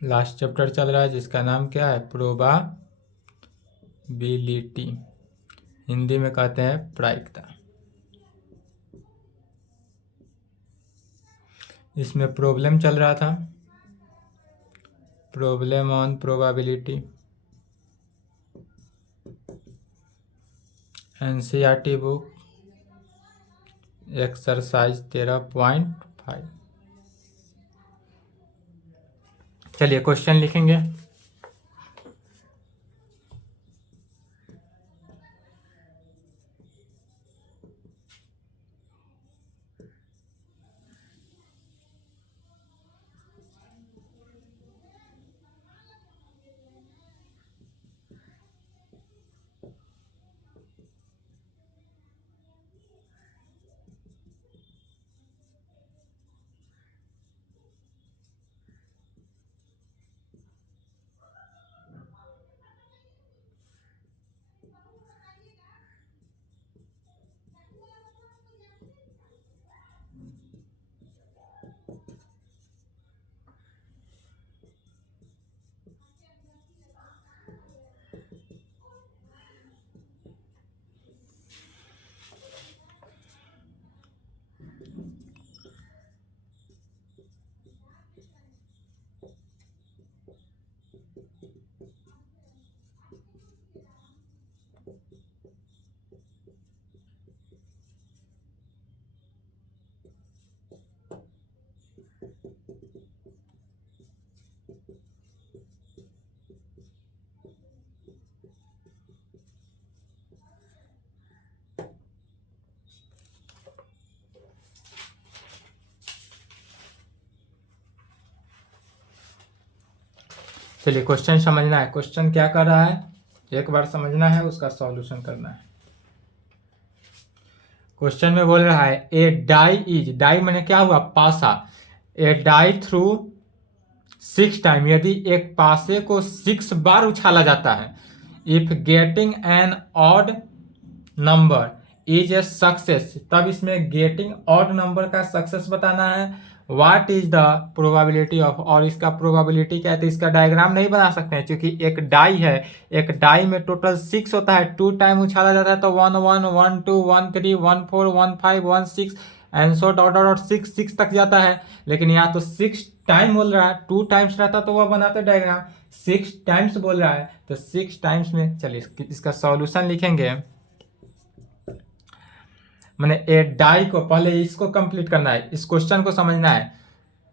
Last chapter चल रहा है जिसका नाम क्या है, प्रोबाबिलिटी, हिंदी में कहते हैं प्रायिकता। इसमें प्रॉब्लम चल रहा था, problem on probability, NCERT book, exercise 13.5। चलिए क्वेश्चन लिखेंगे। चलिए क्वेश्चन समझना है, क्वेश्चन क्या कर रहा है एक बार समझना है, उसका सॉल्यूशन करना है। क्वेश्चन में बोल रहा है ए डाई इज, डाई मैंने क्या हुआ, पासा, ए डाई थ्रू 6 टाइम, यदि एक पासे को 6 बार उछाला जाता है, if getting an odd number is a success, तब इसमें गेटिंग ऑड नंबर का सक्सेस बताना है। What is the probability of, और इसका प्रोबेबिलिटी क्या है, तो इसका डायग्राम नहीं बना सकते हैं क्योंकि एक डाई है, एक डाई में टोटल 6 होता है, 2 टाइम उछाला जाता है तो 1 1 1 2 1 3 1 4 1 5 1 6 एंड सो डॉट डॉट 6 तक जाता है। लेकिन यहाँ तो 6 टाइम बोल रहा है, 2 टाइम्स रहता तो वह बनाते डायग्राम, 6 टाइम्स बोल रहा है तो 6 टाइम्स में, चलिए इसका सॉल्यूशन लिखेंगे। मैंने ए डाई को, पहले इसको कंप्लीट करना है, इस क्वेश्चन को समझना है,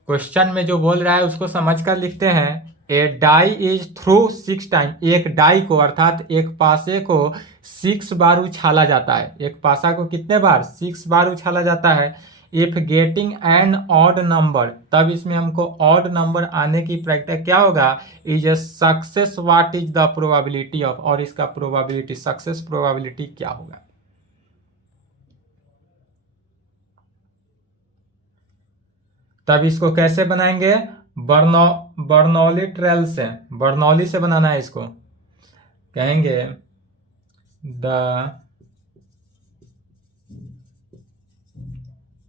क्वेश्चन में जो बोल रहा है उसको समझकर लिखते हैं। ए डाई इज थ्रू 6 टाइम, एक डाई को अर्थात एक पासे को 6 बार उछाला जाता है, एक पासा को कितने बार, 6 बार उछाला जाता है। If getting an odd number, तब इसमें हमको ऑड नंबर आने की प्रक्रिया क्या होगा, is a success, what is the probability of, और इसका प्रोबेबिलिटी, सक्सेस प्रोबेबिलिटी क्या होगा। तब इसको कैसे बनाएंगे, बर्नौली ट्रेल से, बर्नौली से बनाना है इसको, कहेंगे the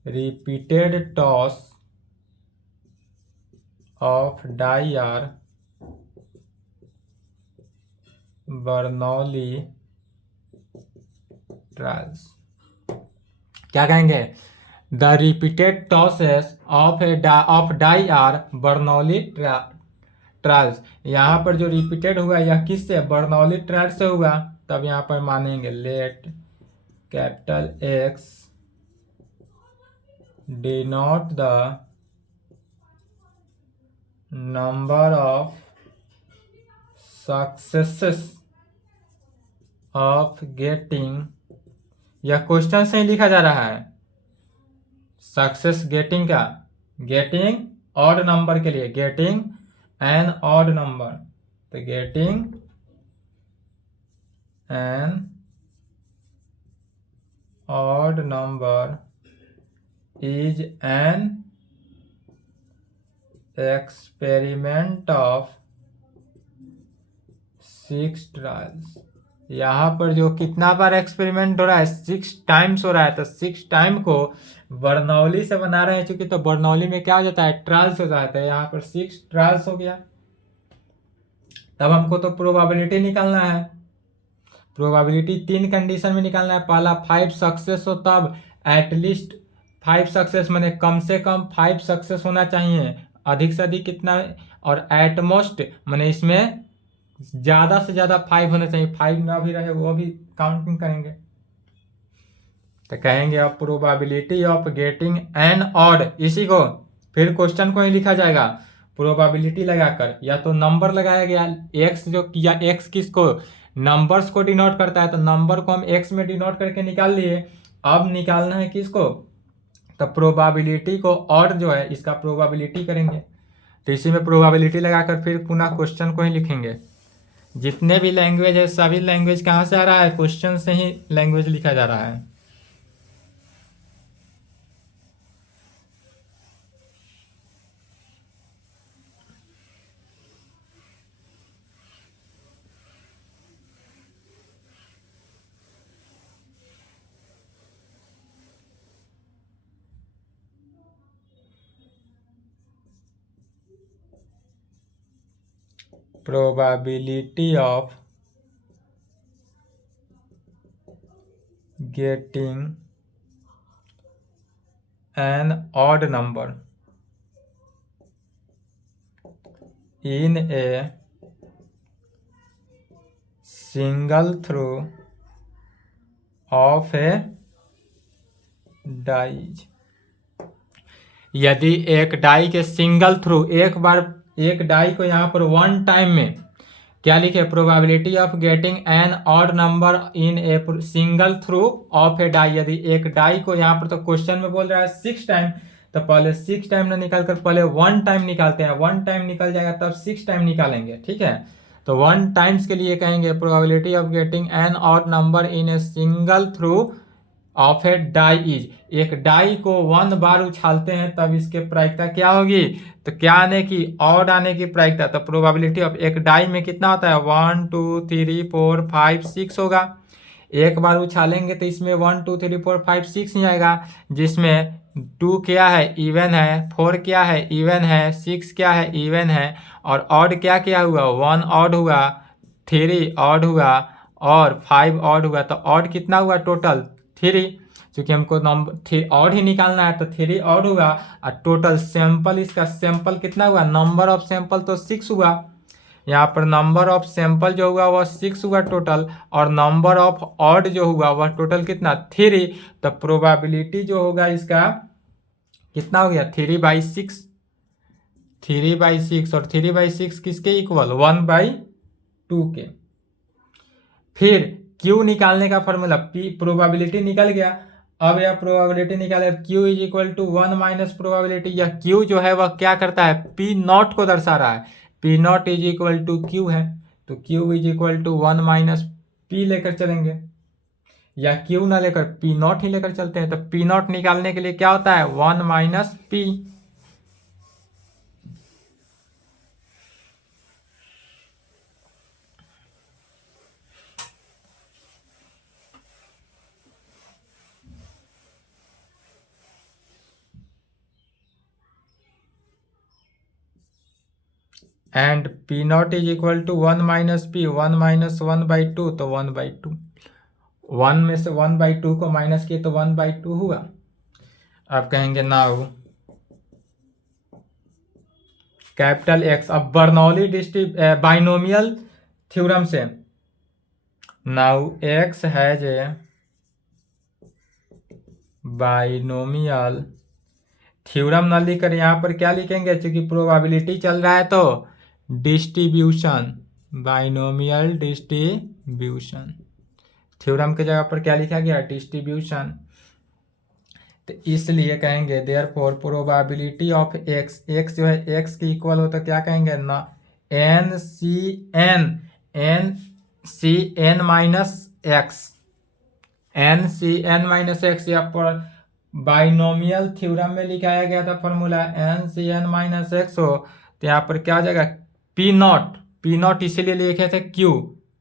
repeated toss of die are Bernoulli trials. क्या कहेंगे, the repeated tosses of die are Bernoulli trials, यहाँ पर जो रिपीटेड हुआ यह किससे, बर्नौली ट्रायल से हुआ। तब यहाँ पर मानेंगे let capital x denote the number of successes of getting, यह क्वेश्चन से ही लिखा जा रहा है, सक्सेस गेटिंग का, गेटिंग ऑड नंबर के लिए, गेटिंग एन ऑड नंबर, तो getting an odd number is an experiment of 6 trials. यहाँ पर जो कितना बार एक्सपेरिमेंट हो रहा है, 6 टाइम्स हो रहा है, तो 6 टाइम को बर्नौली से बना रहे हैं चूंकि, तो बर्नौली में क्या हो जाता है, ट्रायल्स हो जाता है, यहाँ पर 6 ट्रायल्स हो गया। तब हमको तो प्रोबेबिलिटी निकालना है। प्रोबेबिलिटी 3 कंडीशन में निकालना है। पहला 5 सक्सेस हो तब, एटलीस्ट 5 सक्सेस मैंने कम से कम 5 सक्सेस होना चाहिए, अधिक से अधिक कितना, और एटमोस्ट मैंने इसमें ज़्यादा से ज़्यादा 5 होना चाहिए, 5 ना भी रहे वो भी काउंटिंग करेंगे। तो कहेंगे अब probability of getting an odd, इसी को फिर क्वेश्चन को ही लिखा जाएगा प्रोबेबिलिटी लगाकर, या तो नंबर लगाया गया एक्स, जो किया एक्स किसको, नंबर्स को डिनोट करता है, तो नंबर को हम एक्स में डिनोट करके निकाल लिए। अब निकालना है किसको, तो प्रोबेबिलिटी को, ऑड जो है इसका प्रोबेबिलिटी करेंगे। तो इसी में प्रोबेबिलिटी लगाकर फिर पुनः क्वेश्चन को ही लिखेंगे। जितने भी लैंग्वेज है सभी लैंग्वेज कहाँ से आ रहा है, क्वेश्चन से ही लैंग्वेज लिखा जा रहा है। probability of getting an odd number in a single throw of a die। यदि एक डाई के सिंगल थ्रू, एक बार एक डाई को यहाँ पर वन टाइम में क्या लिखे, probability of getting an odd number in a single throw of a die. यदि एक डाई को यहाँ पर तो क्वेश्चन में बोल रहा है 6 टाइम, तो पहले 6 टाइम ना निकाल कर पहले 1 टाइम निकालते हैं, 1 टाइम निकल जाएगा तब 6 टाइम निकालेंगे, ठीक है। तो 1 टाइम्स के लिए कहेंगे probability of getting an odd number in a single throw of a die is, एक डाई को 1 बार उछालते हैं तब इसके प्रायिकता क्या होगी, तो क्या आने की, ऑड आने की प्रायिकता। तो प्रोबेबिलिटी ऑफ एक डाई में कितना होता है, 1 2 3 4 5 6 होगा। एक बार उछालेंगे तो इसमें 1 2 3 4 5 6 ही आएगा, जिसमें 2 क्या है, इवन है, 4 क्या है, इवन है, 6 क्या है, इवन है, और ऑड क्या क्या हुआ, 1 ऑड हुआ, 3 ऑड हुआ, और 5 ऑड हुआ। तो ऑड कितना हुआ टोटल, 3, क्योंकि हमको नंबर ऑड ही निकालना है, तो 3 ऑड हुआ, और टोटल सैंपल, इसका सैंपल कितना हुआ, नंबर ऑफ सैंपल तो 6 हुआ, यहाँ पर नंबर ऑफ सैंपल जो हुआ वह 6 हुआ टोटल, और नंबर ऑफ ऑड जो हुआ वह टोटल कितना, 3। तो प्रोबेबिलिटी जो होगा इसका कितना हो गया, 3/6, 3/6, और 3/6 किसके इक्वल, 1/2 के। फिर क्यू निकालने का फॉर्मूला, पी प्रोबेबिलिटी निकल गया, अब यह प्रोबेबिलिटी निकाले, q is equal to 1 minus probability. यह क्यू जो है वह क्या करता है, पी नॉट को दर्शा रहा है, p not is equal to q है, तो q is equal to 1 minus p लेकर चलेंगे, या क्यू ना लेकर पी नॉट ही लेकर चलते हैं। तो पी नॉट निकालने के लिए क्या होता है, 1 minus p. And p not is equal to 1 minus p, 1 minus 1/2, तो 1/2, 1 में से 1/2 को माइनस किए तो 1/2 हुआ। अब कहेंगे नाउ कैपिटल एक्स, अब बर्नौली बाइनोमियल थ्योरम से, now x has a binomial theorem न लिखकर यहाँ पर क्या लिखेंगे, क्योंकि प्रोबेबिलिटी चल रहा है तो डिस्ट्रीब्यूशन, बाइनोमियल डिस्ट्रीब्यूशन, थ्योरम के जगह पर क्या लिखा गया, डिस्ट्रीब्यूशन। तो इसलिए कहेंगे therefore probability of x, x जो है एक्स के इक्वल हो तो क्या कहेंगे ना, n c n minus x, n c n minus x, या पर बाइनोमियल थ्योरम में लिखाया गया था formula n c n minus x हो, तो यहाँ पर क्या हो जाएगा, पी नॉट, पी नॉट इसीलिए लिखे थे क्यू,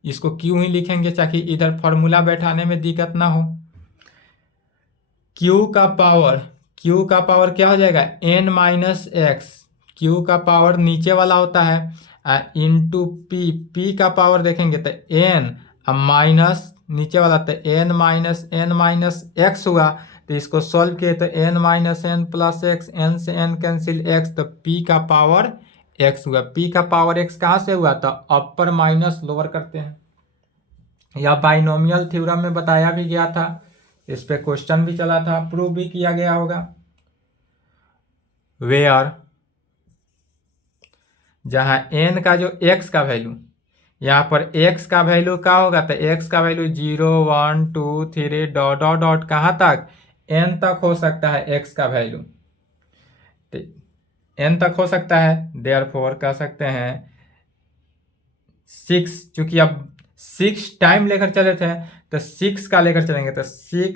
इसको क्यू ही लिखेंगे ताकि इधर फॉर्मूला बैठाने में दिक्कत ना हो। क्यू का पावर क्या हो जाएगा, एन माइनस एक्स, क्यू का पावर नीचे वाला होता है, इंटू पी, पी का पावर देखेंगे तो एन माइनस नीचे वाला तो एन माइनस एक्स हुआ। तो इसको सॉल्व किए तो n minus n plus x, n से एन कैंसिल एक्स, तो पी का पावर एक्स हुआ। पी का पावर एक्स कहाँ से हुआ? तो अपर माइनस लोअर करते हैं। या बाइनोमियल थ्योरम में बताया भी गया था, इस पे क्वेश्चन भी चला था, प्रूव भी किया गया होगा। वेयर जहां n का जो x का वैल्यू, यहाँ पर x का वैल्यू क्या होगा? तो x का वैल्यू 0 1 2 3 डॉट डॉट डॉट कहाँ तक? n तक हो सकता है x का वैल्यू, तो n तक हो सकता है। देयरफॉर कह सकते हैं 6, चूंकि अब 6 टाइम लेकर चले थे तो 6 का लेकर चलेंगे, तो 6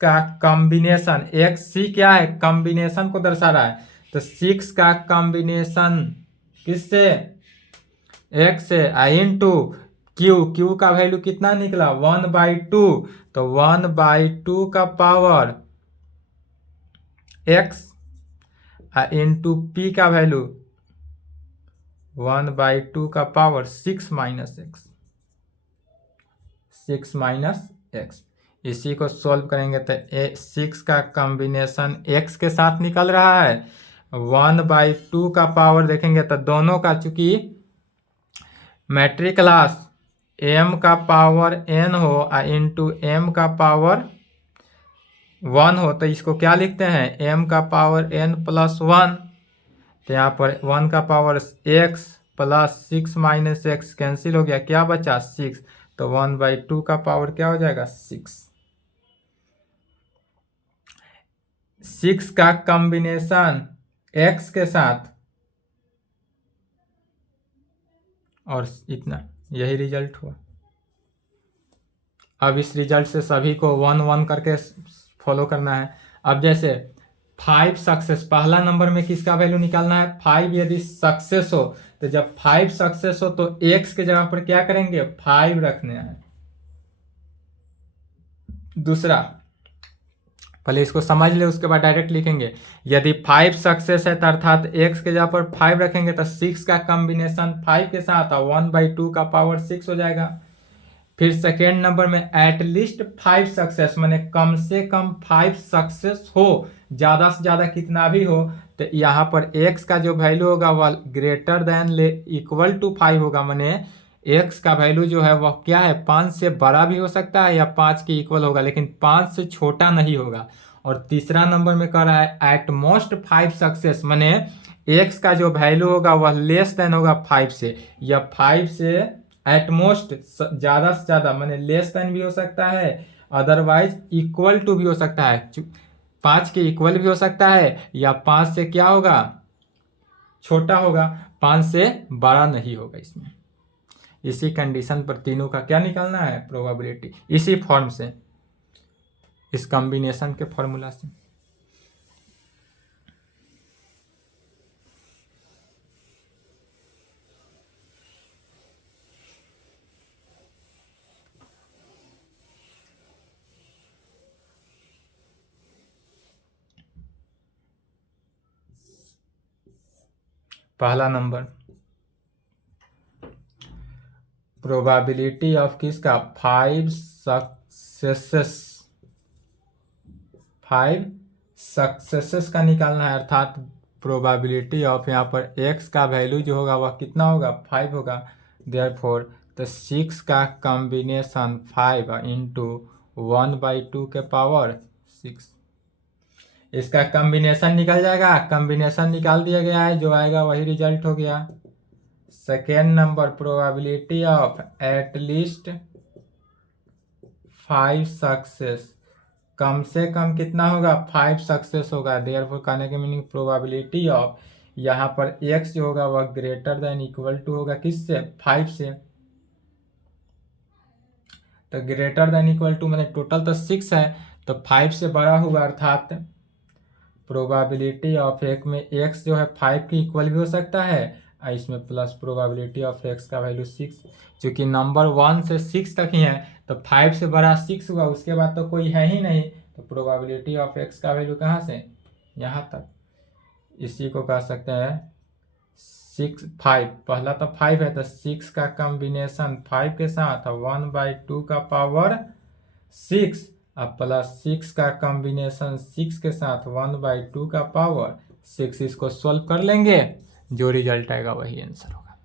का कॉम्बिनेशन, x c क्या है? कॉम्बिनेशन को दर्शा रहा है, तो 6 का कॉम्बिनेशन किससे? x से, इंटू क्यू का वैल्यू कितना निकला? 1/2, तो 1/2 का पावर x इंटू पी का वैल्यू 1/2 का पावर 6 माइनस एक्स। इसी को सॉल्व करेंगे तो 6 का कॉम्बिनेशन x के साथ निकल रहा है, 1/2 का पावर देखेंगे तो दोनों का, चूंकि मैट्रिक क्लास m का पावर n हो इंटू m का पावर 1 हो, तो इसको क्या लिखते हैं? m का पावर n प्लस 1, तो यहाँ पर 1 का power x plus 6 minus x cancel हो गया, क्या बचा? 6, तो 1/2 का पावर क्या हो जाएगा? 6 का कॉम्बिनेशन x के साथ, और इतना, यही रिजल्ट हुआ। अब इस रिजल्ट से सभी को 1 1 करके फॉलो करना है। अब जैसे 5 सक्सेस, पहला नंबर में किसका वैल्यू निकालना है? 5 यदि सक्सेस हो, तो जब 5 सक्सेस हो तो x के जगह पर क्या करेंगे? 5 रखने हैं। दूसरा, पहले इसको समझ ले, उसके बाद डायरेक्ट लिखेंगे। यदि 5 सक्सेस है तो अर्थात x के जगह पर 5 रखेंगे तो 6 का कॉम्बिनेशन 5 के साथ 1/2 का पावर 6 हो जाएगा। फिर सेकेंड नंबर में एटलीस्ट 5 सक्सेस, माने कम से कम 5 सक्सेस हो, ज्यादा से ज्यादा कितना भी हो, तो यहाँ पर x का जो वैल्यू होगा वह ग्रेटर देन इक्वल टू 5 होगा। माने x का वैल्यू जो है वह क्या है? 5 से बड़ा भी हो सकता है या 5 के इक्वल होगा, लेकिन 5 से छोटा नहीं होगा। और तीसरा नंबर में कह रहा है एट मोस्ट 5 सक्सेस, माने x का जो वैल्यू होगा वह लेस देन होगा 5 से, या 5 से एट मोस्ट ज्यादा से ज्यादा, माने लेस देन भी हो सकता है, अदरवाइज इक्वल टू भी हो सकता है, 5 के इक्वल भी हो सकता है, या 5 से क्या होगा? छोटा होगा, 5 से बड़ा नहीं होगा। इसमें इसी कंडीशन पर तीनों का क्या निकालना है? प्रोबेबिलिटी, इसी फॉर्म से, इस कॉम्बिनेशन के फॉर्मूला से। पहला नंबर, प्रोबेबिलिटी ऑफ किसका? 5 सक्सेसेस का निकालना है, अर्थात प्रोबेबिलिटी ऑफ, यहाँ पर x का वैल्यू जो होगा वह कितना होगा? 5 होगा। देयरफॉर तो 6 का कॉम्बिनेशन 5 इंटू 1/2 के पावर 6, इसका कॉम्बिनेशन निकल जाएगा। कॉम्बिनेशन निकाल दिया गया है, जो आएगा वही रिजल्ट हो गया। Second number, probability of at least 5 success, कम से कम कितना होगा? 5 सक्सेस होगा। देयरफॉर कहने के मीनिंग प्रोबेबिलिटी ऑफ, यहाँ पर x जो होगा वह ग्रेटर देन इक्वल टू होगा किससे? 5 से। तो ग्रेटर देन इक्वल टू मैंने टोटल तो 6 है, तो 5 से बड़ा होगा, अर्थात प्रोबेबिलिटी ऑफ एक में x जो है 5 के इक्वल भी हो सकता है, और इसमें प्लस प्रोबेबिलिटी ऑफ x का वैल्यू 6, चूंकि नंबर 1 से 6 तक ही है, तो 5 से बड़ा 6 हुआ, उसके बाद तो कोई है ही नहीं, तो प्रोबेबिलिटी ऑफ x का वैल्यू कहाँ से? यहाँ तक। इसी को कह सकते हैं 6 5, पहला तो 5 है तो 6 का कॉम्बिनेशन 5 के साथ 1/2 का पावर 6 अब प्लस 6 का कॉम्बिनेशन 6 के साथ 1/2 का पावर 6, इसको सॉल्व कर लेंगे, जो रिजल्ट आएगा वही आंसर होगा।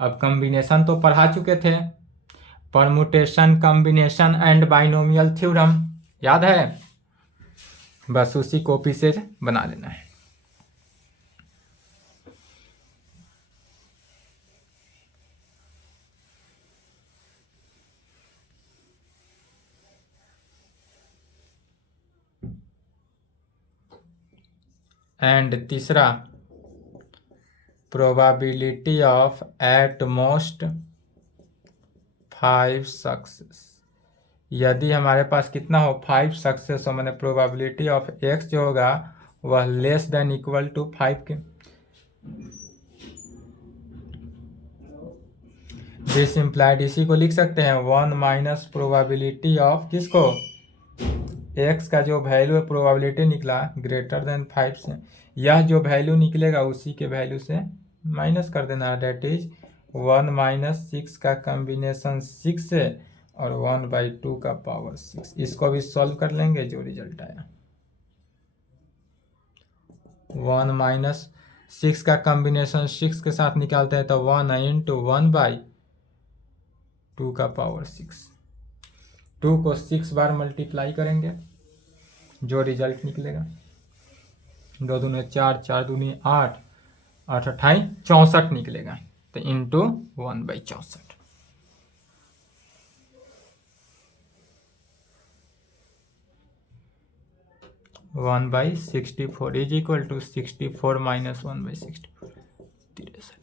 अब कॉम्बिनेशन तो पढ़ा चुके थे, permutation, combination and binomial theorem याद है, बस उसी कॉपी से बना लेना है। एंड तीसरा, probability of at most 5 success. यदि हमारे पास कितना हो 5 सक्सेस हो, मैंने प्रोबेबिलिटी ऑफ x जो होगा वह लेस देन इक्वल टू 5 के। दिस इम्प्लाइड, इसी को लिख सकते हैं 1 माइनस प्रोबेबिलिटी ऑफ किसको, x का जो वैल्यू है प्रोबेबिलिटी निकला ग्रेटर देन 5 से, यह जो वैल्यू निकलेगा उसी के वैल्यू से माइनस कर देना, डेट इज 1 माइनस 6 का कॉम्बिनेशन 6 से और 1/2 का पावर 6, इसको भी सॉल्व कर लेंगे, जो रिजल्ट आया 1 माइनस 6 का कॉम्बिनेशन 6 के साथ निकालते हैं तो 1 इंटू 1/2 का पावर 6, 2 को 6 बार मल्टीप्लाई करेंगे, जो रिजल्ट निकलेगा 2 दूनी 4, 4 दूनी 8, 8 अट्ठाई 64 निकलेगा, तो into 1/64। One by 64 is equal to 64 minus 1/64, 63।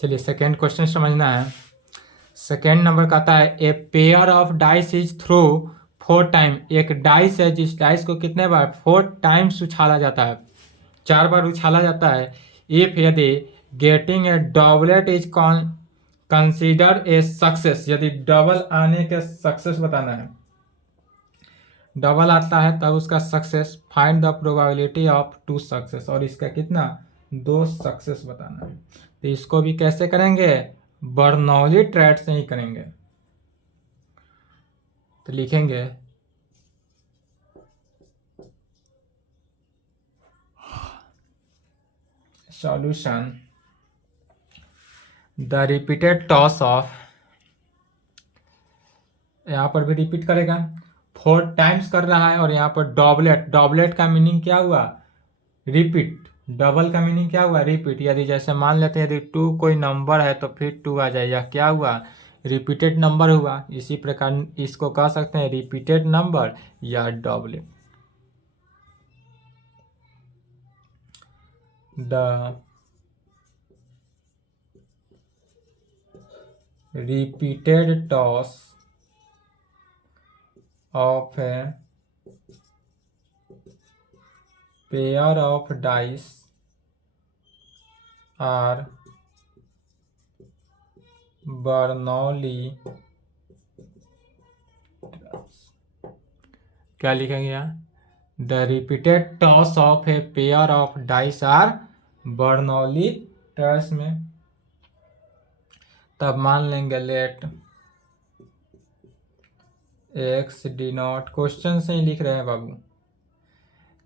चलिए सेकेंड क्वेश्चन समझना है। सेकेंड नंबर का आता है a pair of dice is throw 4 time. एक डाइस है, जिस डाइस को कितने बार 4 टाइम्स उछाला जाता है, 4 बार उछाला जाता है। इफ यदि getting a doublet is consider a success, यदि डबल आने के सक्सेस बताना है, डबल आता है तब उसका success, find the probability of 2 success, और इसका कितना 2 सक्सेस बताना है। तो इसको भी कैसे करेंगे, बर्नौली ट्रेड से ही करेंगे। तो लिखेंगे solution the repeated toss of, यहां पर भी रिपीट करेगा, 4 टाइम्स कर रहा है, और यहाँ पर डॉबलेट, डॉबलेट का मीनिंग क्या हुआ, रिपीट, डबल का मीनिंग क्या हुआ, रिपीट। यदि जैसे मान लेते हैं यदि 2 कोई नंबर है तो फिर 2 आ जाए, यह क्या हुआ, रिपीटेड नंबर हुआ। इसी प्रकार इसको कह सकते हैं रिपीटेड नंबर या doublet. The repeated toss of a pair of dice are Bernoulli। क्या लिखा गया? The repeated toss of a pair of dice are Bernoulli toss में। तब मान लेंगे लेट एक्स डिनोट, क्वेश्चन से ही लिख रहे हैं बाबू।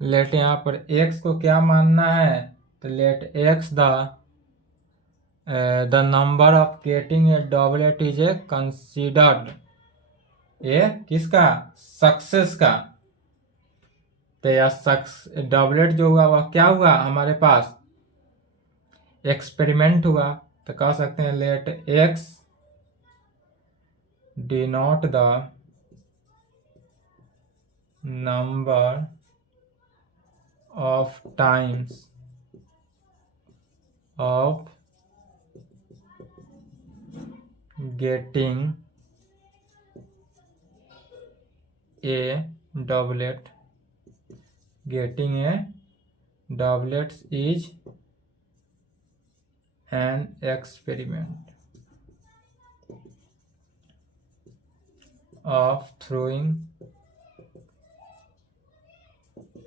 लेट यहाँ पर एक्स को क्या मानना है? तो let x the number of getting a doublet is a considered a किसका? सक्सेस का। तो यह डॉबलेट जो हुआ वह क्या हुआ हमारे पास? एक्सपेरिमेंट हुआ। तो कह सकते हैं let x denote the number of times of getting a doublet. Getting a doublet is an experiment of throwing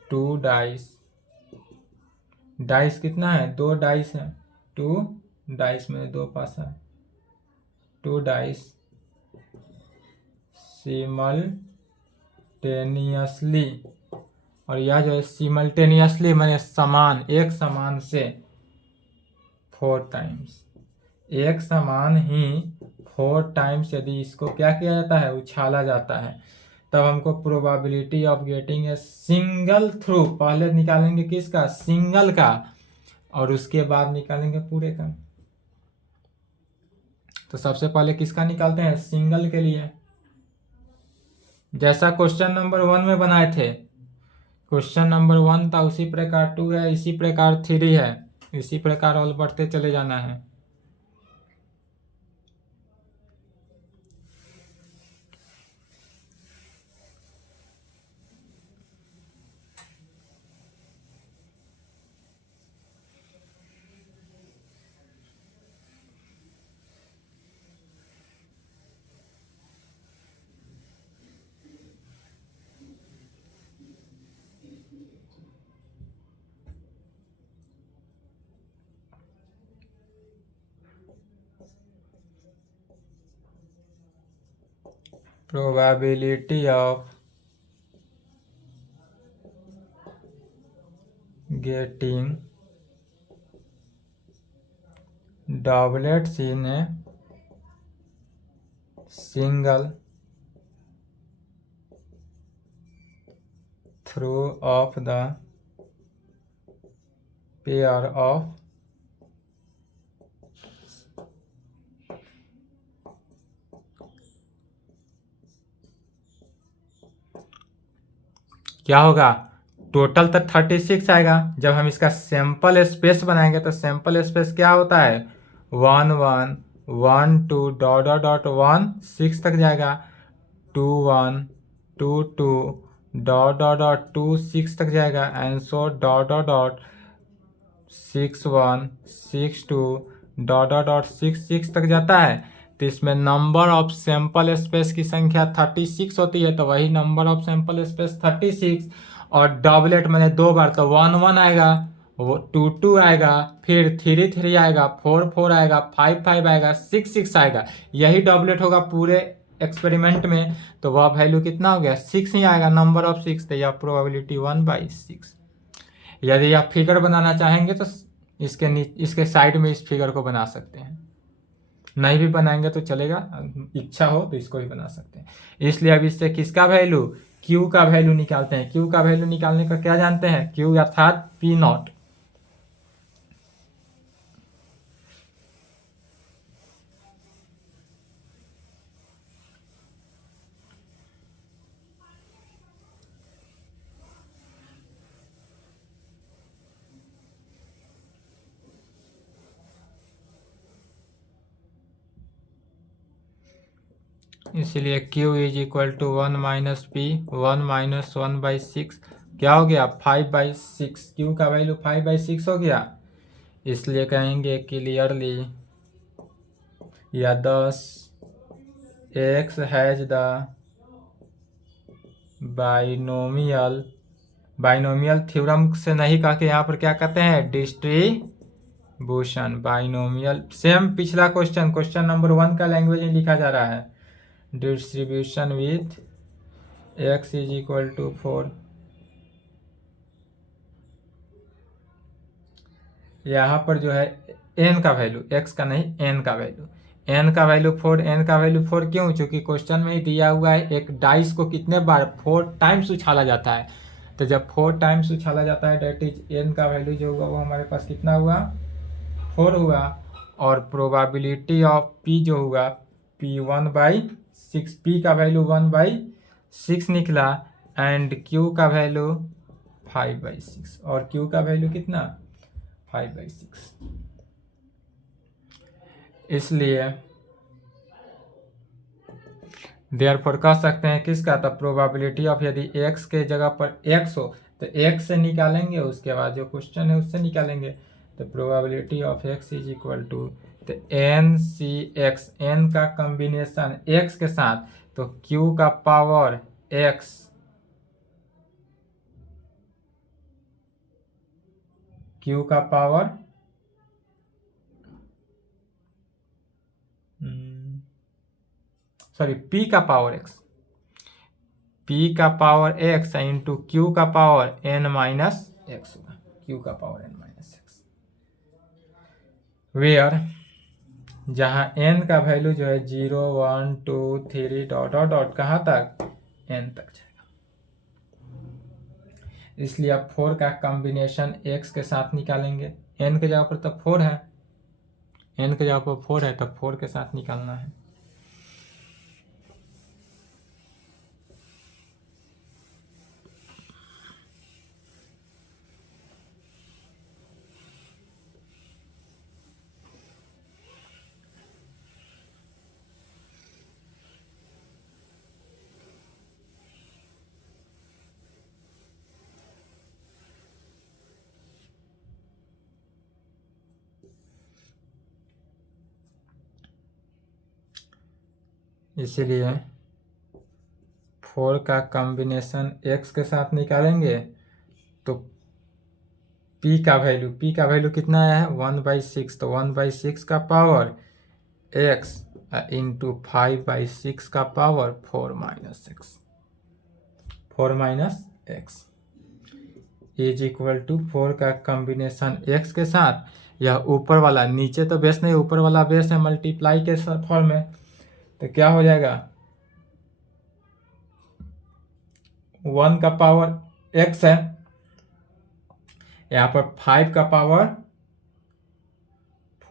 two dice। Dice कितना है? 2 डाइस है। 2 डाइस में 2 पासा है। 2 डाइस सिमल्टेनियसली, और यह जो है सिमल्टेनियसली मैंने समान, एक समान से 4 टाइम्स, एक समान ही 4 टाइम्स यदि इसको क्या किया जाता है? उछाला जाता है, तब हमको probability of getting A single through, पहले निकालेंगे किसका? सिंगल का, और उसके बाद निकालेंगे पूरे का। तो सबसे पहले किसका निकालते हैं? सिंगल के लिए, जैसा क्वेश्चन नंबर 1 में बनाए थे। क्वेश्चन नंबर 1 था, उसी प्रकार 2 है, इसी प्रकार 3 है, इसी प्रकार और बढ़ते चले जाना है। Probability of getting doublets in a single throw of the pair of क्या होगा? टोटल तो 36 आएगा। जब हम इसका सैंपल स्पेस बनाएंगे तो सैंपल स्पेस क्या होता है? 1 1 1 2 डॉट डॉट डॉट 1 6 तक जाएगा। 2 1 2 2 डॉट डॉट डॉट 2 6 तक जाएगा। And so dot dot dot 6 1 6 2 dot dot dot 6 6 तक जाता है। तो इसमें नंबर ऑफ सैंपल स्पेस की संख्या 36 होती है, तो वही नंबर ऑफ सैंपल स्पेस 36, और डबलेट मैंने 2 बार, तो 1 1 आएगा, वो 2 2 आएगा, फिर 3 3 आएगा, 4 4 आएगा, 5 5 आएगा, 6 6 आएगा। यही डबलेट होगा पूरे एक्सपेरिमेंट में। तो वह वैल्यू कितना हो गया? 6 ही आएगा, नंबर ऑफ 6। तो यह प्रोबेबिलिटी 1/6। यदि आप फिगर बनाना चाहेंगे तो इसके साइड में इस फिगर को बना सकते हैं, नहीं भी बनाएंगे तो चलेगा, इच्छा हो तो इसको भी बना सकते हैं। इसलिए अब इससे किसका वैल्यू? क्यू का वैल्यू निकालते हैं। क्यू का वैल्यू निकालने का क्या जानते हैं? क्यू अर्थात पी नॉट। इसलिए Q is equal to 1 minus p 1 minus 1/6 क्या हो गया 5/6। Q का वैल्यू 5/6 हो गया, इसलिए कहेंगे क्लियरली या thus x has the binomial theorem से नहीं कह के यहाँ पर क्या कहते हैं डिस्ट्रीब्यूशन बाइनोमियल। सेम पिछला क्वेश्चन नंबर 1 का लैंग्वेज में लिखा जा रहा है distribution with x is equal to 4। यहाँ पर जो है n का वैल्यू x का नहीं n का वैल्यू 4 n का वैल्यू 4 क्यों? क्योंकि क्वेश्चन में ही दिया हुआ है एक डाइस को कितने बार 4 टाइम्स उछाला जाता है, तो जब 4 टाइम्स उछाला जाता है डेट इज n का वैल्यू जो होगा वो हमारे पास कितना हुआ 4 हुआ। और प्रोबेबिलिटी ऑफ p जो हुआ p 1/6 p का वैल्यू 1/6 निकला एंड q का वैल्यू 5/6 और q का वैल्यू कितना 5/6। इसलिए देयरफॉर कह सकते हैं किसका, तो प्रोबेबिलिटी ऑफ यदि x के जगह पर x हो तो x से निकालेंगे, उसके बाद जो क्वेश्चन है उससे निकालेंगे। तो probability of x is equal to तो NCx n का कॉम्बिनेशन x के साथ तो q का पावर x q का पावर सॉरी p का पावर x इंटू q का पावर n माइनस x होगा q का power n minus x where जहाँ n का वैल्यू जो है 0 1 2 3 डॉट डॉट डॉट कहाँ तक n तक जाएगा। इसलिए अब 4 का कॉम्बिनेशन x के साथ निकालेंगे, n के जगह पर तब 4 है तब 4 के साथ निकालना है। इसीलिए 4 का कॉम्बिनेशन x के साथ निकालेंगे तो p का वैल्यू कितना है 1/6 तो 1/6 का पावर x इंटू 5/6 का power 4 minus x is equal to 4 का कॉम्बिनेशन x के साथ यह ऊपर वाला नीचे तो बेस नहीं ऊपर वाला बेस है मल्टीप्लाई के फॉर्म में, तो क्या हो जाएगा 1 का पावर x है, यहाँ पर 5 का पावर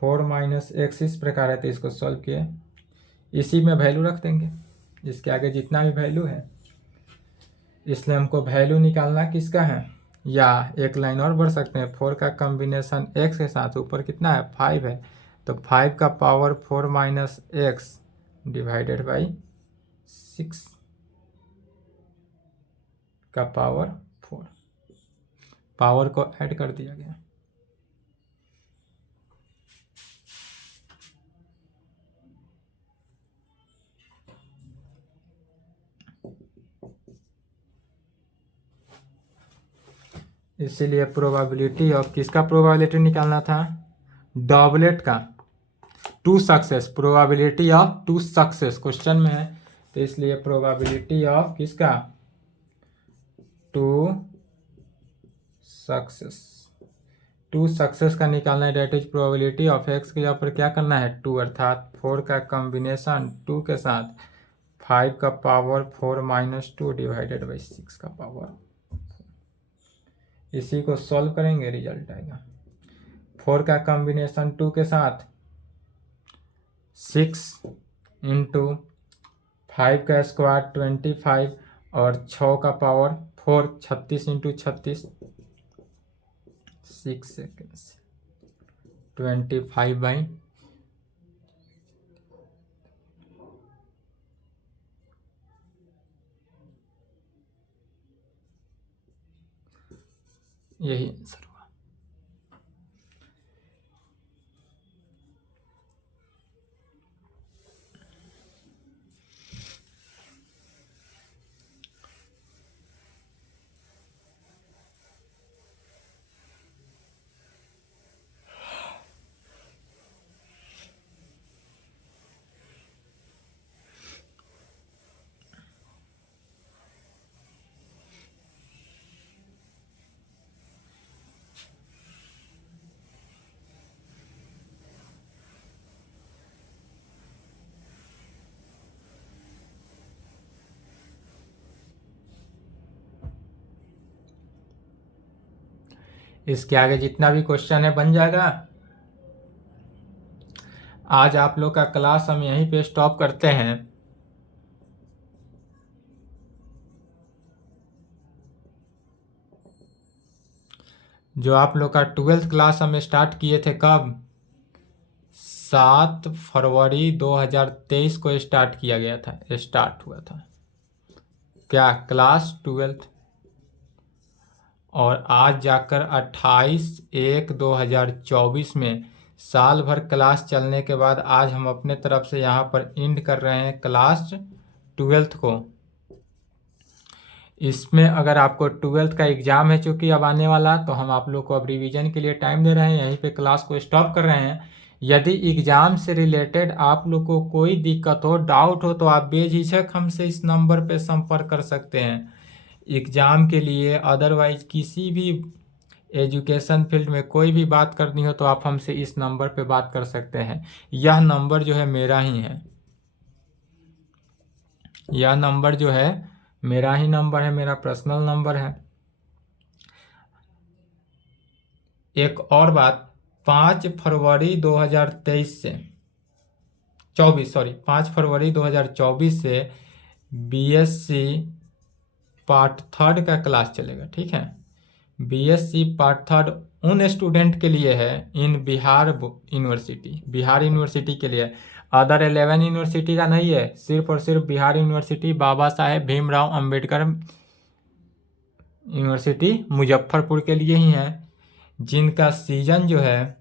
4 माइनस x इस प्रकार है। तो इसको सॉल्व किए इसी में वैल्यू रख देंगे, इसके आगे जितना भी वैल्यू है, इसलिए हमको वैल्यू निकालना किसका है, या एक लाइन और बढ़ सकते हैं 4 का कॉम्बिनेशन x के साथ ऊपर कितना है 5 है तो 5 का power 4 minus x divided by 6 का पावर 4 पावर को ऐड कर दिया गया। इसीलिए प्रोबेबिलिटी ऑफ किसका प्रोबेबिलिटी निकालना था डबलेट का two success, probability of two success question में है, तो इसलिए प्रोबेबिलिटी ऑफ किसका टू सक्सेस का निकालना है। That is probability of x के यहाँ पर क्या करना है 2 अर्थात 4 का कॉम्बिनेशन 2 के साथ 5 का पावर 4 माइनस 2 डिवाइडेड बाई 6 का पावर। इसी को सॉल्व करेंगे रिजल्ट आएगा 4 का कॉम्बिनेशन 2 के साथ 6 इंटू 5 का स्क्वायर 25 और 6 का पावर 4 36 इंटू 36 6 सेकेंड्स 25 बाई यही आंसर हुआ। इसके आगे जितना भी क्वेश्चन है बन जाएगा। आज आप लोग का क्लास हम यहीं पे स्टॉप करते हैं। जो आप लोग का 12th क्लास हम स्टार्ट किए थे कब? 7 फरवरी 2023 को स्टार्ट किया गया था, स्टार्ट हुआ था क्या क्लास 12th। और आज जाकर 28/1/2024 में साल भर क्लास चलने के बाद आज हम अपने तरफ से यहाँ पर एंड कर रहे हैं क्लास 12th को। इसमें अगर आपको 12th का एग्ज़ाम है चूँकि अब आने वाला, तो हम आप लोग को अब रिवीजन के लिए टाइम दे रहे हैं, यहीं पे क्लास को स्टॉप कर रहे हैं। यदि एग्ज़ाम से रिलेटेड आप लोग को कोई दिक्कत हो, डाउट हो, तो आप बेझिझक हमसे इस नंबर पे संपर्क कर सकते हैं एग्ज़ाम के लिए। अदरवाइज किसी भी एजुकेशन फील्ड में कोई भी बात करनी हो तो आप हमसे इस नंबर पे बात कर सकते हैं। यह नंबर जो है मेरा ही है, यह नंबर जो है मेरा ही नंबर है, मेरा पर्सनल नंबर है। एक और बात, 5 फरवरी 2023 से 5 फरवरी 2024 से बीएससी पार्ट 3 का क्लास चलेगा, ठीक है। बीएससी पार्ट 3 उन स्टूडेंट के लिए है इन बिहार यूनिवर्सिटी, बिहार यूनिवर्सिटी के लिए। अदर 11 यूनिवर्सिटी का नहीं है, सिर्फ और सिर्फ बिहार यूनिवर्सिटी, बाबा साहेब भीमराव अंबेडकर यूनिवर्सिटी मुजफ्फरपुर के लिए ही है, जिनका सीजन जो है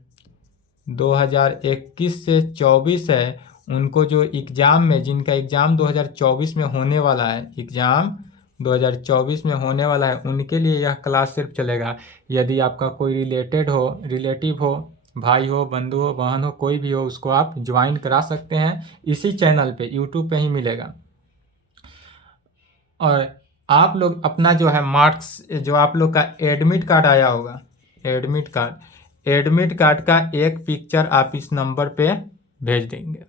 2021 से 24 है। उनको जो एग्ज़ाम में, जिनका एग्ज़ाम 2024 में होने वाला है, एग्ज़ाम 2024 में होने वाला है, उनके लिए यह क्लास सिर्फ चलेगा। यदि आपका कोई रिलेटिव हो, भाई हो, बंधु हो, बहन हो, कोई भी हो, उसको आप ज्वाइन करा सकते हैं इसी चैनल पे, यूट्यूब पे ही मिलेगा। और आप लोग अपना जो है मार्क्स, जो आप लोग का एडमिट कार्ड आया होगा, एडमिट कार्ड का एक पिक्चर आप इस नंबर पे भेज देंगे।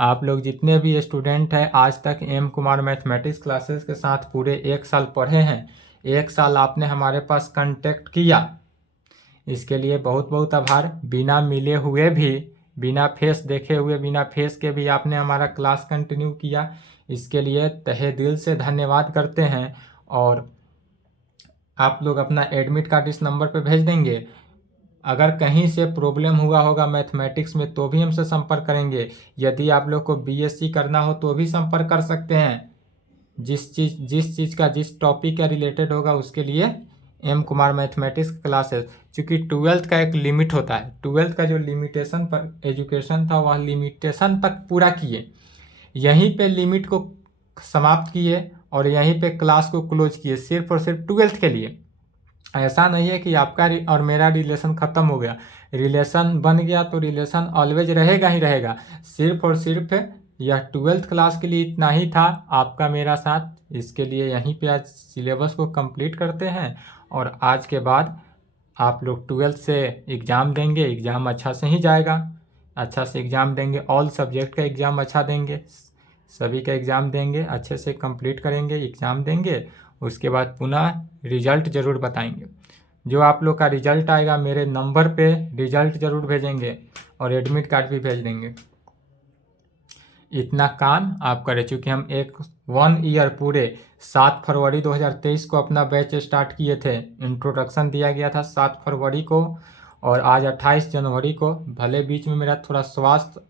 आप लोग जितने भी स्टूडेंट हैं आज तक एम कुमार मैथमेटिक्स क्लासेस के साथ पूरे 1 साल पढ़े हैं, 1 साल आपने हमारे पास कांटेक्ट किया, इसके लिए बहुत बहुत आभार। बिना मिले हुए भी, बिना फेस देखे हुए, बिना फेस के भी आपने हमारा क्लास कंटिन्यू किया, इसके लिए तहे दिल से धन्यवाद करते हैं। और आप लोग अपना एडमिट कार्ड इस नंबर पे भेज देंगे। अगर कहीं से प्रॉब्लम हुआ होगा मैथमेटिक्स में तो भी हमसे संपर्क करेंगे। यदि आप लोग को बीएससी करना हो तो भी संपर्क कर सकते हैं। जिस चीज़ का, जिस टॉपिक का रिलेटेड होगा उसके लिए एम कुमार मैथमेटिक्स क्लासेस। क्योंकि 12th का एक लिमिट होता है, 12th का जो लिमिटेशन पर एजुकेशन था वह लिमिटेशन तक पूरा किए, यहीं पे लिमिट को समाप्त किए और यहीं पे क्लास को क्लोज किए, सिर्फ और सिर्फ 12th के लिए। ऐसा नहीं है कि आपका और मेरा रिलेशन ख़त्म हो गया, रिलेशन बन गया तो रिलेशन ऑलवेज रहेगा ही रहेगा। सिर्फ और सिर्फ यह 12th क्लास के लिए इतना ही था आपका मेरा साथ। इसके लिए यहीं पे आज सिलेबस को कंप्लीट करते हैं और आज के बाद आप लोग 12th से एग्ज़ाम देंगे, एग्ज़ाम अच्छा से ही जाएगा, अच्छा से एग्ज़ाम देंगे, ऑल सब्जेक्ट का एग्ज़ाम अच्छा देंगे, सभी का एग्ज़ाम देंगे, अच्छे से कंप्लीट करेंगे, एग्ज़ाम देंगे, उसके बाद पुनः रिजल्ट ज़रूर बताएंगे। जो आप लोग का रिजल्ट आएगा मेरे नंबर पे रिजल्ट ज़रूर भेजेंगे और एडमिट कार्ड भी भेज देंगे। इतना काम आप करें, चूँकि हम 1 ईयर पूरे 7 फरवरी 2023 को अपना बैच स्टार्ट किए थे, इंट्रोडक्शन दिया गया था 7 फरवरी को और आज 28 जनवरी को। भले बीच में मेरा थोड़ा स्वास्थ्य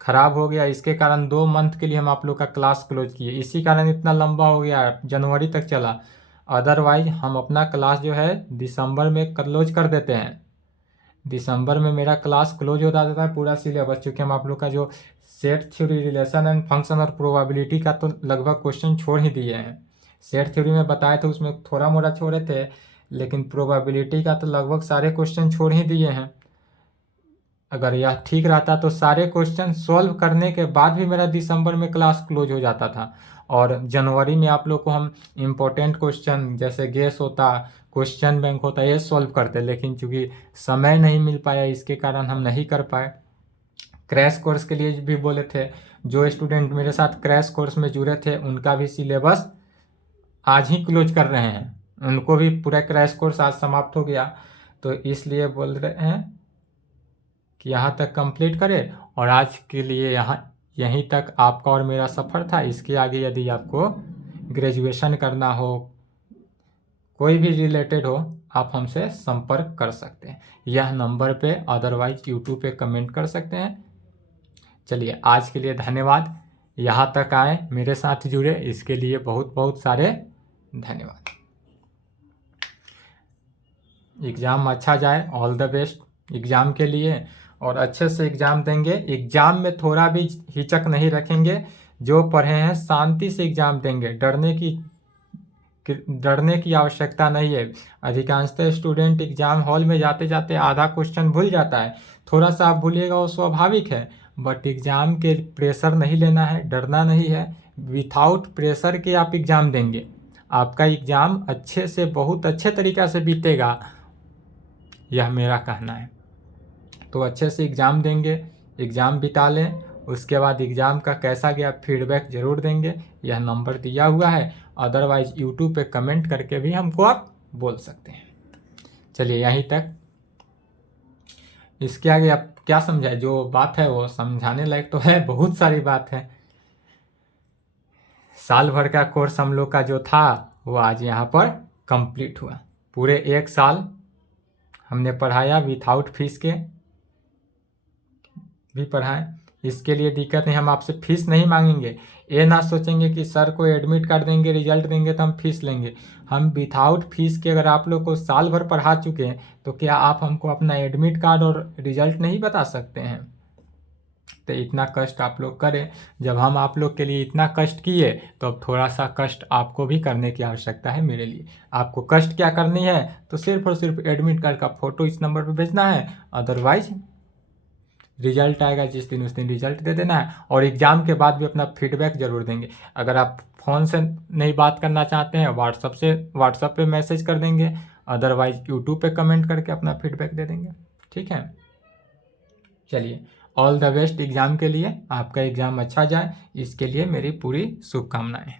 खराब हो गया, इसके कारण 2 मंथ के लिए हम आप लोग का क्लास क्लोज किए, इसी कारण इतना लंबा हो गया, जनवरी तक चला। अदरवाइज हम अपना क्लास जो है दिसंबर में क्लोज कर देते हैं। दिसंबर में मेरा क्लास क्लोज हो जाता है पूरा सिलेबस, चूँकि हम आप लोग का जो set theory, relation and function और प्रोबेबिलिटी का तो लगभग क्वेश्चन छोड़ ही दिए हैं। सेट थ्योरी में बताए थे उसमें थोड़ा मोड़ा छोड़े थे, लेकिन प्रोबेबिलिटी का तो लगभग सारे क्वेश्चन छोड़ ही दिए हैं। अगर यह ठीक रहता तो सारे क्वेश्चन सॉल्व करने के बाद भी मेरा दिसंबर में क्लास क्लोज हो जाता था, और जनवरी में आप लोग को हम इम्पोर्टेंट क्वेश्चन जैसे गेस होता, क्वेश्चन बैंक होता, ये सॉल्व करते, लेकिन चूँकि समय नहीं मिल पाया इसके कारण हम नहीं कर पाए। क्रैश कोर्स के लिए भी बोले थे, जो स्टूडेंट मेरे साथ क्रैश कोर्स में जुड़े थे उनका भी सिलेबस आज ही क्लोज कर रहे हैं, उनको भी पूरा क्रैश कोर्स आज समाप्त हो गया। तो इसलिए बोल रहे हैं कि यहाँ तक कंप्लीट करें, और आज के लिए यहीं तक आपका और मेरा सफ़र था। इसके आगे यदि आपको ग्रेजुएशन करना हो, कोई भी रिलेटेड हो, आप हमसे संपर्क कर सकते हैं यह नंबर पे, अदरवाइज यूट्यूब पे कमेंट कर सकते हैं। चलिए आज के लिए धन्यवाद, यहाँ तक आए मेरे साथ जुड़े इसके लिए बहुत बहुत सारे धन्यवाद। एग्ज़ाम अच्छा जाए, ऑल द बेस्ट एग्ज़ाम के लिए, और अच्छे से एग्ज़ाम देंगे। एग्ज़ाम में थोड़ा भी हिचक नहीं रखेंगे, जो पढ़े हैं शांति से एग्ज़ाम देंगे, डरने की आवश्यकता नहीं है। अधिकांशतः स्टूडेंट एग्ज़ाम हॉल में जाते जाते आधा क्वेश्चन भूल जाता है, थोड़ा सा आप भूलिएगा वो स्वाभाविक है, बट एग्ज़ाम के प्रेशर नहीं लेना है, डरना नहीं है। विथआउट प्रेशर के आप एग्ज़ाम देंगे, आपका एग्ज़ाम अच्छे से, बहुत अच्छे तरीक़ा से बीतेगा, यह मेरा कहना है। तो अच्छे से एग्ज़ाम देंगे, एग्ज़ाम बिता लें, उसके बाद एग्ज़ाम का कैसा गया फीडबैक ज़रूर देंगे, यह नंबर दिया हुआ है। अदरवाइज यूट्यूब पे कमेंट करके भी हमको आप बोल सकते हैं। चलिए यहीं तक, इसके आगे आप क्या समझाए, जो बात है वो समझाने लायक तो है, बहुत सारी बात है। साल भर का कोर्स हम लोग का जो था वो आज यहाँ पर कंप्लीट हुआ। पूरे 1 साल हमने पढ़ाया, विथआउट फीस के भी पढ़ाएं। इसके लिए दिक्कत नहीं, हम आपसे फीस नहीं मांगेंगे। ये ना सोचेंगे कि सर को एडमिट कार्ड देंगे, रिजल्ट देंगे तो हम फीस लेंगे। हम विथआउट फीस के अगर आप लोग को साल भर पढ़ा चुके हैं तो क्या आप हमको अपना एडमिट कार्ड और रिजल्ट नहीं बता सकते हैं? तो इतना कष्ट आप लोग करें। जब हम आप लोग के लिए इतना कष्ट किए तो अब थोड़ा सा कष्ट आपको भी करने की आवश्यकता है मेरे लिए। आपको कष्ट क्या करनी है, तो सिर्फ और सिर्फ एडमिट कार्ड का फ़ोटो इस नंबर पर भेजना है। अदरवाइज रिजल्ट आएगा जिस दिन, उस दिन रिजल्ट दे देना है, और एग्ज़ाम के बाद भी अपना फीडबैक ज़रूर देंगे। अगर आप फ़ोन से नहीं बात करना चाहते हैं, व्हाट्सअप पे मैसेज कर देंगे, अदरवाइज यूट्यूब पे कमेंट करके अपना फीडबैक दे देंगे। ठीक है, चलिए ऑल द बेस्ट एग्ज़ाम के लिए, आपका एग्ज़ाम अच्छा जाए इसके लिए मेरी पूरी शुभकामनाएं।